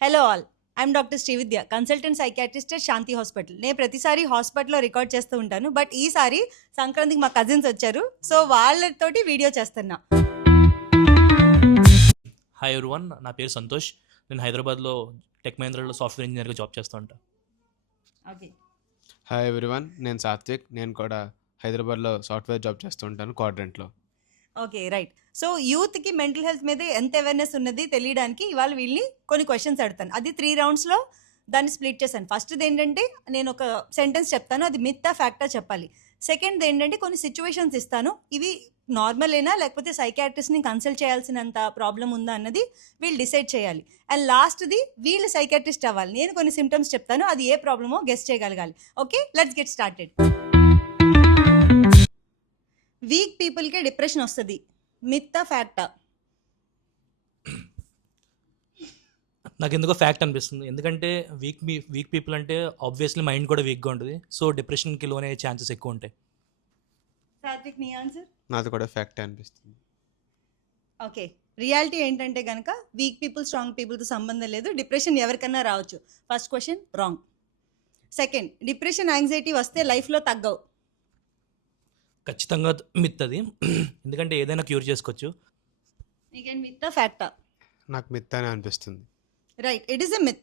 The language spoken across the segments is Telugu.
Hello all I'm doctor Srividya consultant psychiatrist at Shanti hospital నేను ప్రతిసారి హాస్పిటల్లో రికార్డ్ చేస్తూ ఉంటాను బట్ ఈసారి సంక్రాంతికి మా కజిన్స్ వచ్చారు సో వాళ్ళతోటి వీడియో చేస్తున్నా. హాయ్ ఎవరివన్ నా పేరు సంతోష్. నేను హైదరాబాద్లో టెక్ మహేంద్రలో సాఫ్ట్వేర్ ఇంజనీర్గా జాబ్ చేస్తూ ఉంటా. ఓకే హాయ్ ఎవ్రీవన్ నేను సాత్విక్. నేను కూడా హైదరాబాద్లో సాఫ్ట్వేర్ జాబ్ చేస్తూ ఉంటాను క్వాడ్రెంట్లో ఓకే రైట్. సో యూత్కి మెంటల్ హెల్త్ మీద ఎంత అవేర్నెస్ ఉన్నది తెలియడానికి ఇవాళ వీళ్ళని కొన్ని క్వశ్చన్స్ అడుగుతాను. అది త్రీ రౌండ్స్లో దాన్ని స్ప్లిట్ చేశాను. ఫస్ట్ది ఏంటంటే నేను ఒక సెంటెన్స్ చెప్తాను. అది మిత్తా ఫ్యాక్టా చెప్పాలి. సెకండ్ది ఏంటంటే కొన్ని సిచ్యువేషన్స్ ఇస్తాను. ఇవి నార్మలేనా? లేకపోతే సైకాట్రిస్ట్ని కన్సల్ట్ చేయాల్సినంత ప్రాబ్లం ఉందా అన్నది వీళ్ళు డిసైడ్ చేయాలి. అండ్ లాస్ట్ది వీళ్ళు సైకాట్రిస్ట్ అవ్వాలి. నేను కొన్ని సిమ్టమ్స్ చెప్తాను. అది ఏ ప్రాబ్లమో గెస్ట్ చేయగలగాలి. Okay let's get started. Weak పీపుల్కే depression వస్తుంది. మిత్తా ఫ్యాక్టా. నాకు ఎందుకో ఫ్యాక్ట్ అనిపిస్తుంది. ఎందుకంటే వీక్ మీ వీక్ పీపుల్ అంటే ఆబ్వియస్లీ మైండ్ కూడా వీక్గా ఉంటుంది. సో డిప్రెషన్కి లోన్ అయ్యే ఛాన్సెస్ ఎక్కువ ఉంటాయి. సాత్విక్ నీ ఆన్సర్? నాది కూడా ఫ్యాక్ట్ అనిపిస్తుంది. ఓకే. రియాలిటీ ఏంటంటే కనుక వీక్ పీపుల్ స్ట్రాంగ్ పీపుల్తో సంబంధం లేదు. డిప్రెషన్ ఎవరికన్నా రావచ్చు. First question wrong. Second depression anxiety వస్తే లైఫ్లో తగ్గవు. ఖచ్చితంగా మిత్ అది ఎందుకంటే ఏదైనా క్యూర్ చేసుకోవచ్చు. నీకేం మిత్ ఫ్యాక్టా? నాకు మిత్ అని అనిపిస్తుంది. Right it is a myth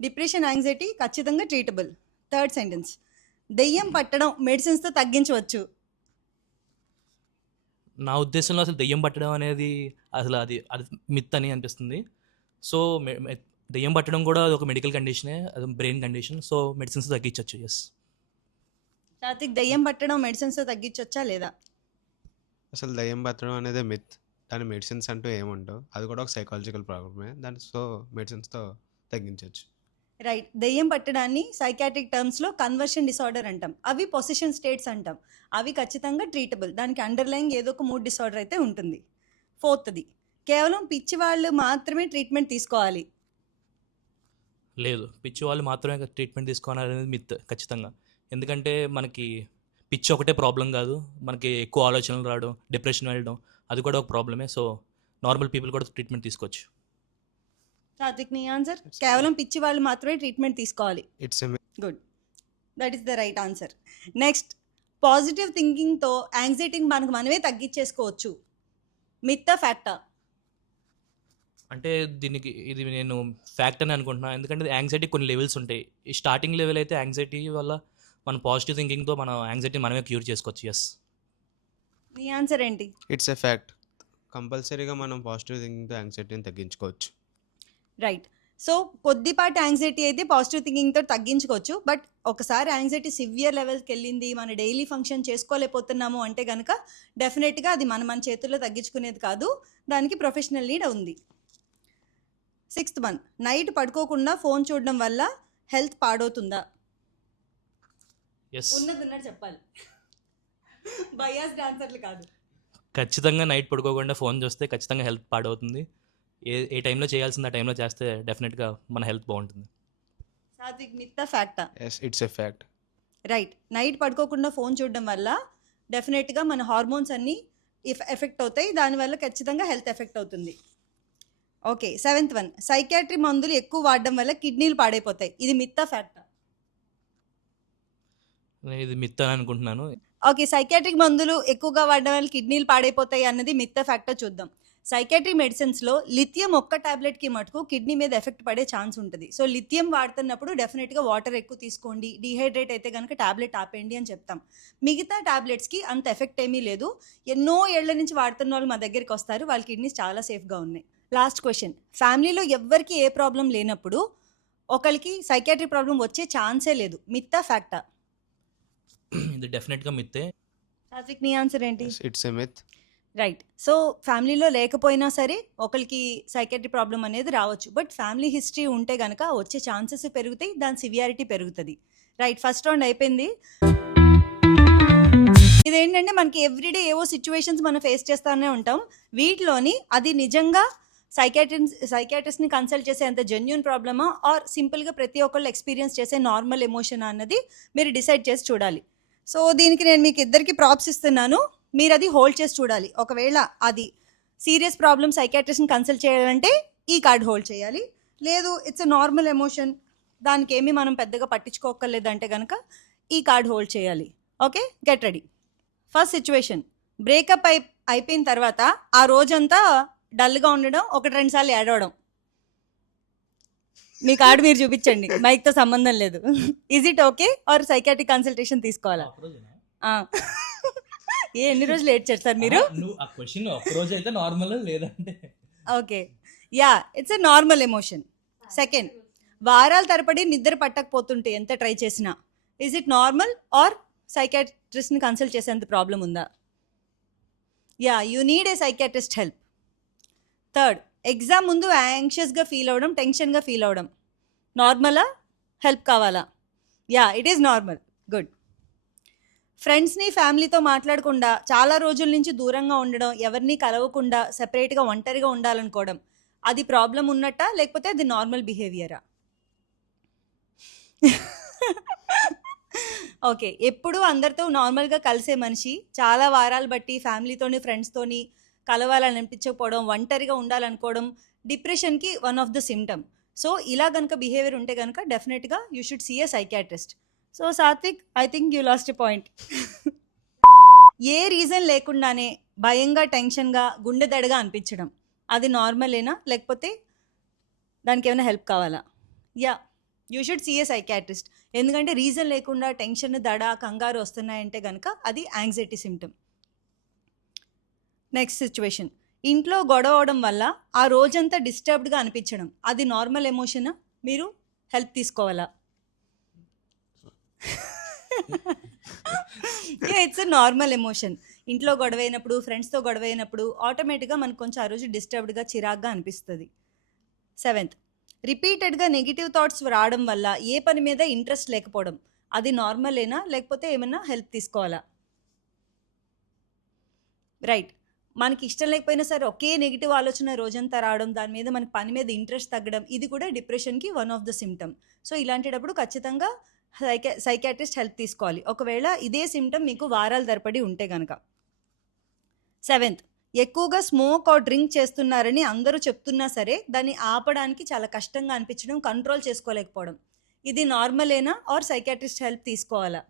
depression anxiety ఖచ్చితంగా ట్రీటబుల్ థర్డ్ సెంటెన్స్ దెయ్యం పట్టడం మెడిసిన్స్తో తగ్గించవచ్చు. నా ఉద్దేశంలో అసలు దెయ్యం పట్టడం అనేది అసలు అది అది మిత్ అని అనిపిస్తుంది. సో మె- మె- దెయ్యం పట్టడం కూడా అది ఒక మెడికల్ కండిషనే అది బ్రెయిన్ కండిషన్ సో మెడిసిన్స్ తగ్గించవచ్చు. ఎస్ సాత్విక్ దెయ్యం పట్టడం మెడిసిన్స్తో తగ్గించవచ్చా లేదా? అసలు దయ్యం బతడం అనేది మిత్ దాని మెడిసిన్స్ అంటూ ఏముండవు. అది కూడా ఒక సైకాలజికల్ ప్రాబ్లమే దాని సో మెడిసిన్స్తో తగ్గించవచ్చు రైట్ దెయ్యం పట్టడాన్ని సైకాట్రిక్ టర్మ్స్లో కన్వర్షన్ డిసార్డర్ అంటాం. అవి పొసిషన్ స్టేట్స్ అంటాం. అవి ఖచ్చితంగా ట్రీటబుల్ దానికి అండర్లైంగ్ ఏదో ఒక మూడ్ డిసార్డర్ అయితే ఉంటుంది. ఫోర్త్ది కేవలం పిచ్చి వాళ్ళు మాత్రమే ట్రీట్మెంట్ తీసుకోవాలి. లేదు. పిచ్చి వాళ్ళు మాత్రమే ట్రీట్మెంట్ తీసుకోవాలనేది మిత్ ఖచ్చితంగా. ఎందుకంటే మనకి పిచ్చి ఒకటే ప్రాబ్లం కాదు. మనకి ఎక్కువ ఆలోచనలు రావడం డిప్రెషన్ వెళ్ళడం అది కూడా ఒక ప్రాబ్లమే. సో నార్మల్ పీపుల్ కూడా ట్రీట్మెంట్ తీసుకోవచ్చు. సాత్విక్ నీ ఆన్సర్? కేవలం పిచ్చి వాళ్ళు మాత్రమే ట్రీట్మెంట్ తీసుకోవాలి. It's good. That is the right answer next positive థింకింగ్తో యాంగ్జైటీని మనకు మనమే తగ్గించేసుకోవచ్చు. మిత్త ఫ్యాక్టా అంటే దీనికి ఇది నేను ఫ్యాక్ట్ అని అనుకుంటున్నాను ఎందుకంటే యాంగ్జైటీ కొన్ని లెవెల్స్ ఉంటాయి. ఈ స్టార్టింగ్ లెవెల్ అయితే యాంగ్జైటీ వల్ల మన పాజిటివ్ థింకింగ్తో మన యాంగ్జైటీ మనమే క్యూర్ చేసుకోవచ్చు. ఎస్ నీ ఆన్సర్ ఏంటి? ఇట్స్ ఎ ఫ్యాక్ట్ కంపల్సరీగా మనం పాజిటివ్ థింకింగ్తో యాంగ్జైటీని తగ్గించుకోవచ్చు. రైట్ సో కొద్దిపాటి యాంగ్జైటీ అయితే పాజిటివ్ థింకింగ్తో తగ్గించుకోవచ్చు. బట్ ఒకసారి యాంగ్జైటీ సివియర్ లెవెల్కి వెళ్ళింది మన డైలీ ఫంక్షన్ చేసుకోలేకపోతున్నాము అంటే కనుక డెఫినెట్గా అది మన మన చేతుల్లో తగ్గించుకునేది కాదు. దానికి ప్రొఫెషనల్ నీడ్ ఉంది. సిక్స్త్ వన్ నైట్ పడుకోకుండా ఫోన్ చూడడం వల్ల హెల్త్ పాడవుతుందా? ఉన్నది చెప్పాలి. బయాస్ ఆన్సర్లు కాదు. ఖచ్చితంగా నైట్ పడుకోకుండా ఫోన్ చూస్తే ఖచ్చితంగా హెల్త్ పాడవుతుంది. ఏ ఏ టైంలో చేయాల్సింది ఆ టైంలో చేస్తే డెఫినెట్గా మన హెల్త్ బాగుంటుంది. సాత్విక్ మిత్త ఫ్యాక్టా? Yes it's a fact right night పడుకోకుండా ఫోన్ చూడడం వల్ల డెఫినెట్గా మన హార్మోన్స్ అన్నీ ఇఫ్ ఎఫెక్ట్ అవుతాయి. దానివల్ల ఖచ్చితంగా హెల్త్ ఎఫెక్ట్ అవుతుంది. ఓకే సెవెంత్ వన్ సైకాట్రీ మందులు ఎక్కువ వాడడం వల్ల కిడ్నీలు పాడైపోతాయి. ఇది మిత్తా ఫ్యాక్టా? ఇది మిత్ అని అనుకుంటున్నాను. ఓకే సైకాట్రిక్ మందులు ఎక్కువగా వాడడం వల్ల కిడ్నీలు పాడైపోతాయి అన్నది మిత్త ఫ్యాక్టర్ చూద్దాం. సైకాట్రీ మెడిసిన్స్లో లిథియం ఒక్క టాబ్లెట్కి మటుకు కిడ్నీ మీద ఎఫెక్ట్ పడే ఛాన్స్ ఉంటుంది. సో లిథియం వాడుతున్నప్పుడు డెఫినెట్గా వాటర్ ఎక్కువ తీసుకోండి డీహైడ్రేట్ అయితే కనుక టాబ్లెట్ ఆపేయండి అని చెప్తాం. మిగతా టాబ్లెట్స్కి అంత ఎఫెక్ట్ ఏమీ లేదు. ఎన్నో ఏళ్ళ నుంచి వాడుతున్న వాళ్ళు మా దగ్గరికి వస్తారు వాళ్ళ కిడ్నీస్ చాలా సేఫ్గా ఉన్నాయి. Last question. ఫ్యామిలీలో ఎవ్వరికి ఏ ప్రాబ్లం లేనప్పుడు ఒకరికి సైకాట్రీ ప్రాబ్లం వచ్చే ఛాన్సే లేదు. మిత్తా ఫ్యాక్టా ఇది డెఫినెట్గా మిత్తే సాత్విక్ నీ ఆన్సర్ ఏంటి? It's a myth right so ఫ్యామిలీలో లేకపోయినా సరే ఒకరికి సైకాట్రీ ప్రాబ్లం అనేది రావచ్చు. బట్ ఫ్యామిలీ హిస్టరీ ఉంటే కనుక వచ్చే ఛాన్సెస్ పెరుగుతాయి దాని సివియారిటీ పెరుగుతుంది. రైట్ ఫస్ట్ రౌండ్ అయిపోయింది. ఇదేంటంటే మనకి ఎవ్రీడే ఏవో సిచ్యువేషన్స్ మనం ఫేస్ చేస్తూనే ఉంటాం. వీటిలోని అది నిజంగా సైకాట్రిస్ సైకాట్రిస్ట్ని కన్సల్ట్ చేసే అంత జెన్యున్ ప్రాబ్లమా ఆర్ సింపుల్గా ప్రతి ఒక్కళ్ళు ఎక్స్పీరియన్స్ చేసే నార్మల్ ఎమోషన్ అన్నది మీరు డిసైడ్ చేసి చూడాలి. సో దీనికి నేను మీకు ఇద్దరికి ప్రాప్స్ ఇస్తున్నాను. మీరు అది హోల్డ్ చేసి చూడాలి. ఒకవేళ అది సీరియస్ ప్రాబ్లమ్ సైకాట్రిస్ట్ని కన్సల్ట్ చేయాలంటే ఈ కార్డ్ హోల్డ్ చేయాలి. లేదు ఇట్స్ నార్మల్ ఎమోషన్ దానికి ఏమి మనం పెద్దగా పట్టించుకోకర్లేదంటే కనుక ఈ కార్డ్ హోల్డ్ చేయాలి. Okay get ready first situation breakup అయి అయిపోయిన తర్వాత ఆ రోజంతా డల్గా ఉండడం ఒకటి రెండు సార్లు ఏడవడం. మీ కార్డు మీరు చూపించండి. మైక్తో సంబంధం లేదు. Is it okay or psychiatric consultation తీసుకోవాలా. ఏ ఎన్ని రోజులు ఏడ్చారు సార్ మీరు? నువ్వు ఆ క్వశ్చన్ ఒక్క రోజు అయితే నార్మల్ లేదంటే. Okay. Yeah it's a normal emotion second వారాల తరబడి నిద్ర పట్టకపోతుంటే ఎంత ట్రై చేసినా? ఈజ్ ఇట్ నార్మల్ ఆర్ సైకాట్రిస్ట్ని కన్సల్ట్ చేసేంత ప్రాబ్లం ఉందా? Yeah you need a psychiatrist help third exam ముందు యాంగ్షియస్గా ఫీల్ అవ్వడం టెన్షన్గా ఫీల్ అవ్వడం. నార్మలా? హెల్ప్ కావాలా? Ya it is normal good ఫ్రెండ్స్ని ఫ్యామిలీతో మాట్లాడకుండా చాలా రోజుల నుంచి దూరంగా ఉండడం ఎవరిని కలవకుండా సెపరేట్గా ఒంటరిగా ఉండాలనుకోవడం అది ప్రాబ్లం ఉన్నట్టా? లేకపోతే అది నార్మల్ బిహేవియరా ఓకే ఎప్పుడు అందరితో నార్మల్గా కలిసే మనిషి చాలా వారాలు బట్టి ఫ్యామిలీతోని ఫ్రెండ్స్తోని కలవాలని అనిపించకపోవడం ఒంటరిగా ఉండాలనుకోవడం డిప్రెషన్కి one of the symptom so ఇలా కనుక బిహేవియర్ ఉంటే కనుక డెఫినెట్గా you should see a psychiatrist so Satvik I think you lost point. A reason లేకుండానే భయంగా టెన్షన్గా గుండె దడగా అనిపించడం అది నార్మలేనా లేకపోతే దానికి ఏమైనా హెల్ప్ కావాలా? Ya you should see a psychiatrist ఎందుకంటే రీజన్ లేకుండా టెన్షన్ దడ కంగారు వస్తున్నాయంటే కనుక అది యాంగ్జైటీ సిమ్టమ్ నెక్స్ట్ సిచ్యువేషన్. ఇంట్లో గొడవ అవడం వల్ల ఆ రోజంతా డిస్టర్బ్డ్గా అనిపించడం. అది నార్మల్ ఎమోషనా. మీరు హెల్ప్ తీసుకోవాలా? ఇట్స్ నార్మల్ ఎమోషన్ ఇంట్లో గొడవ అయినప్పుడు ఫ్రెండ్స్తో గొడవ అయినప్పుడు ఆటోమేటిక్గా మనకు కొంచెం ఆ రోజు డిస్టర్బ్డ్గా చిరాగ్గా అనిపిస్తుంది. సెవెంత్ రిపీటెడ్గా నెగిటివ్ థాట్స్ రావడం వల్ల ఏ పని మీద ఇంట్రెస్ట్ లేకపోవడం. అది నార్మలేనా లేకపోతే ఏమైనా హెల్ప్ తీసుకోవాలా? రైట్ మనకి ఇష్టం లేకపోయినా సరే ఒకే నెగిటివ్ ఆలోచన రోజంతా రావడం దాని మీద మనకి పని మీద ఇంట్రెస్ట్ తగ్గడం ఇది కూడా డిప్రెషన్కి one of the symptom so ఇలాంటిటప్పుడు ఖచ్చితంగా సైకా సైకాట్రిస్ట్ హెల్ప్ తీసుకోవాలి. ఒకవేళ ఇదే సిమ్టమ్ మీకు వారాల తరపడి ఉంటే కనుక సెవెంత్ ఎక్కువగా స్మోక్ ఆర్ డ్రింక్ చేస్తున్నారని అందరూ చెప్తున్నా సరే దాన్ని ఆపడానికి చాలా కష్టంగా అనిపించడం కంట్రోల్ చేసుకోలేకపోవడం. ఇది నార్మలేనా? ఆర్ సైకాట్రిస్ట్ హెల్ప్ తీసుకోవాలా?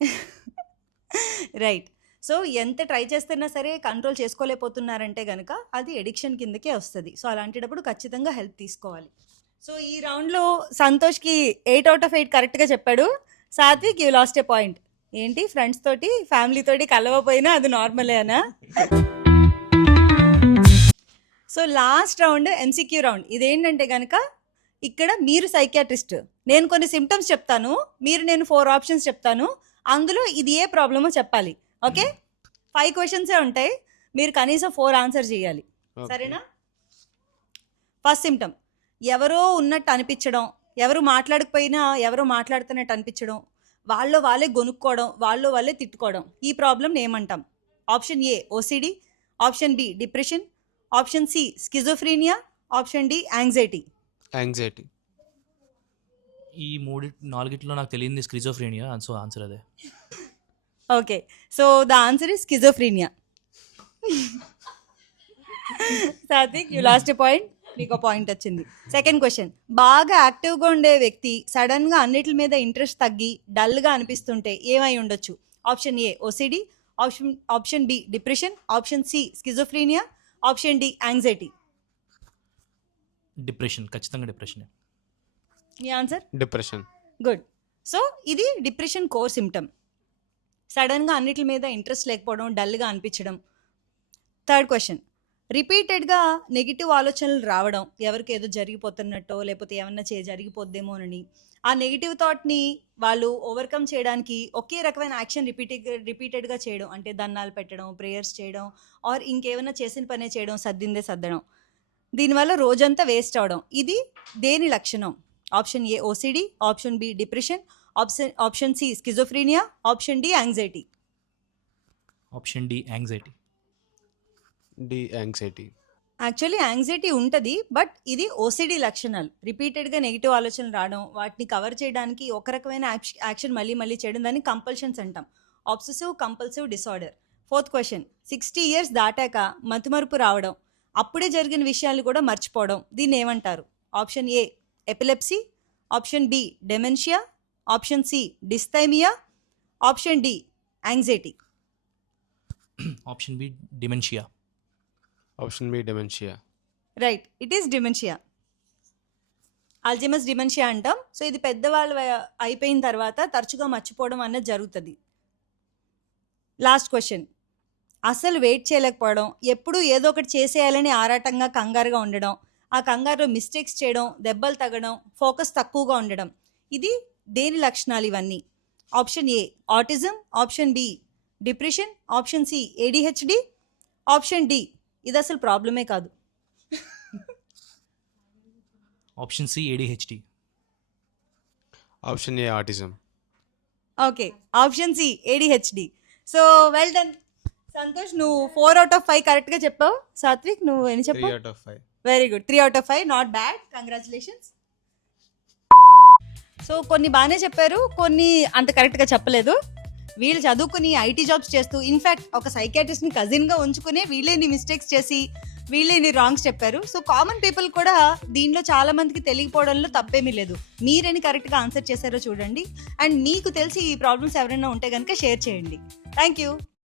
రైట్ సో ఎంత ట్రై చేస్తున్నా సరే కంట్రోల్ చేసుకోలేకపోతున్నారంటే కనుక అది ఎడిక్షన్ కిందకే వస్తుంది. సో అలాంటిటప్పుడు ఖచ్చితంగా హెల్ప్ తీసుకోవాలి. సో ఈ రౌండ్లో సంతోష్కి ఎయిట్ అవుట్ ఆఫ్ ఎయిట్ కరెక్ట్గా చెప్పాడు. Satvik you lost a point. ఏంటి? ఫ్రెండ్స్ తోటి ఫ్యామిలీ తోటి కలవపోయినా అది నార్మలేనా so last round MCQ round. ఇదేంటంటే కనుక ఇక్కడ మీరు సైకియాట్రిస్ట్. నేను కొన్ని సిమ్టమ్స్ చెప్తాను. మీరు నేను ఫోర్ ఆప్షన్స్ చెప్తాను. అందులో ఇది ఏ ప్రాబ్లమో చెప్పాలి. ఓకే? ఫైవ్ క్వశ్చన్సే ఉంటాయి. మీరు కనీసం ఫోర్ ఆన్సర్ చేయాలి. సరేనా? ఫస్ట్ సిమ్టమ్ ఎవరో ఉన్నట్టు అనిపించడం ఎవరు మాట్లాడకపోయినా ఎవరో మాట్లాడుతున్నట్టు అనిపించడం వాళ్ళు వాళ్ళే గొనుక్కోవడం వాళ్ళు వాళ్ళే తిట్టుకోవడం. ఈ ప్రాబ్లం ఏమంటాం? Option A OCD option B depression option C schizophrenia option D anxiety anxiety ఈ మూడి నాలుగిట్లో నాకు తెలియంది స్క్రిజోఫ్రేనియా సో ఆన్సర్ అదే. Okay. So the answer is schizophrenia. Satvik you lost point మీకు పాయింట్ వచ్చింది. సెకండ్ క్వశ్చన్ బాగా యాక్టివ్గా ఉండే వ్యక్తి సడన్గా అన్నిటి మీద ఇంట్రెస్ట్ తగ్గి డల్గా అనిపిస్తుంటే ఏమై ఉండొచ్చు? Option A OCD option option B depression option C schizophrenia option D anxiety depression ఖచ్చితంగా డిప్రెషన్ మీ ఆన్సర్ డిప్రెషన్ గుడ్ సో ఇది డిప్రెషన్ కోర్ సిమ్టమ్ సడన్గా అన్నిటి మీద ఇంట్రెస్ట్ లేకపోవడం డల్గా అనిపించడం. Third question. రిపీటెడ్గా నెగిటివ్ ఆలోచనలు రావడం ఎవరికి ఏదో జరిగిపోతున్నట్టో లేకపోతే ఏమన్నా చే జరిగిపోద్దేమోనని ఆ నెగిటివ్ థాట్ని వాళ్ళు ఓవర్కమ్ చేయడానికి ఒకే రకమైన యాక్షన్ రిపీటెడ్ రిపీటెడ్గా చేయడం అంటే దన్నాలు పెట్టడం ప్రేయర్స్ చేయడం ఆర్ ఇంకేమైనా చేసిన పనే చేయడం సర్దిందే సర్దడం. దీనివల్ల రోజంతా వేస్ట్ అవడం. ఇది దేని లక్షణం? Option A OCD option B depression option option C schizophrenia option D anxiety option D anxiety D anxiety actually anxiety ఉంటుంది బట్ ఇది ఓసిడి లక్షణాలు. రిపీటెడ్గా నెగిటివ్ ఆలోచనలు రావడం వాటిని కవర్ చేయడానికి ఒక రకమైన యాక్ష- యాక్షన్ మళ్ళీ మళ్ళీ చేయడం దాన్ని కంపల్షన్స్ అంటాం. Obsessive compulsive disorder fourth question sixty years దాటాక మతిమరుపు రావడం అప్పుడే జరిగిన విషయాలు కూడా మర్చిపోవడం దీన్ని ఏమంటారు? Option A epilepsy option B dementia option C dysthymia. Option D anxiety. Option B dementia option B dementia right it is dementia Alzheimer's dementia అంటాం. సో ఇది పెద్దవాళ్ళు అయిపోయిన తర్వాత తరచుగా మర్చిపోవడం అన్నది జరుగుతుంది. Last question. అసలు వెయిట్ చేయలేకపోవడం ఎప్పుడూ ఏదో ఒకటి చేసేయాలని ఆరాటంగా కంగారుగా ఉండడం ఆ కంగారులో మిస్టేక్స్ చేయడం దెబ్బలు తగ్గడం ఫోకస్ తక్కువగా ఉండడం. ఇది దేని లక్షణాలు ఇవన్నీ? Option A autism. Option B depression. Option C ADHD option D ఇది అసలు ప్రాబ్లమే కాదు. Option C ADHD option A autism. Okay option C ADHD so well done Santosh నువ్వు ఫోర్ అవుట్ ఆఫ్ ఫైవ్ కరెక్ట్గా చెప్పావు. సాత్విక్ నువ్వు ఎన్ని చెప్పావు? Out of five very good three out of five not bad congratulations so కొన్ని బాగానే చెప్పారు కొన్ని అంత కరెక్ట్గా చెప్పలేదు. వీళ్ళు చదువుకుని ఐటీ జాబ్స్ చేస్తూ ఇన్ఫ్యాక్ట్ ఒక సైకాట్రిస్ట్ని కజిన్గా ఉంచుకునే వీళ్ళే నీ మిస్టేక్స్ చేసి వీళ్ళే నీ రాంగ్స్ చెప్పారు. సో కామన్ పీపుల్ కూడా దీనిలో చాలా మందికి తెలియకపోవడంలో తప్పేమీ లేదు. మీరేని కరెక్ట్గా ఆన్సర్ చేశారో చూడండి. అండ్ మీకు తెలిసి ఈ ప్రాబ్లమ్స్ ఎవరైనా ఉంటే కనుక షేర్ చేయండి. Thank you